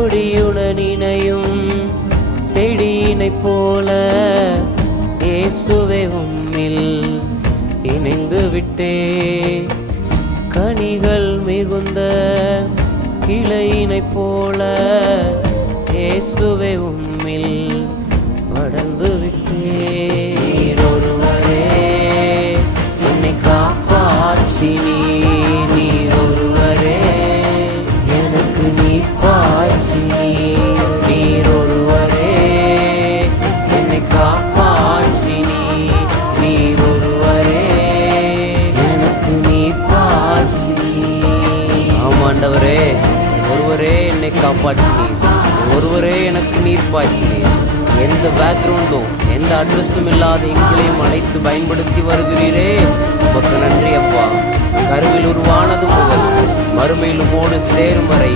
கொடியுடன் இணையும் செடியினைப் போல இயேசுவே உம்மில் இணைந்து விட்டே. கனிகள் மிகுந்த கிளையினைப் போல இயேசுவே உம்மில் படர்ந்து விட்டே. நீர் ஒருவரே என்னை காப்பாற்றினீர், நீர் ஒருவரே எனக்கு நீர் பாய்ச்சினீர். நீர் ஒருவரே என்னை காப்பாற்றினீர், நீர் ஒருவரே எனக்கு நீர் பாய்ச்சினீர். ஆமாண்டவரே, ஒருவரே என்னை காப்பாற்றினீர், ஒருவரே எனக்கு நீர் பாய்ச்சினீர். எந்த பேக்ரவுண்டும் எந்த அட்ரஸும் இல்லாத எங்களையும் அழைத்து பயன்படுத்தி வருகிறீரே, உமக்கு நன்றி அப்பா. கருவில் உருவானது முதல் மறுமையில் உம்மோடு சேரும் வரை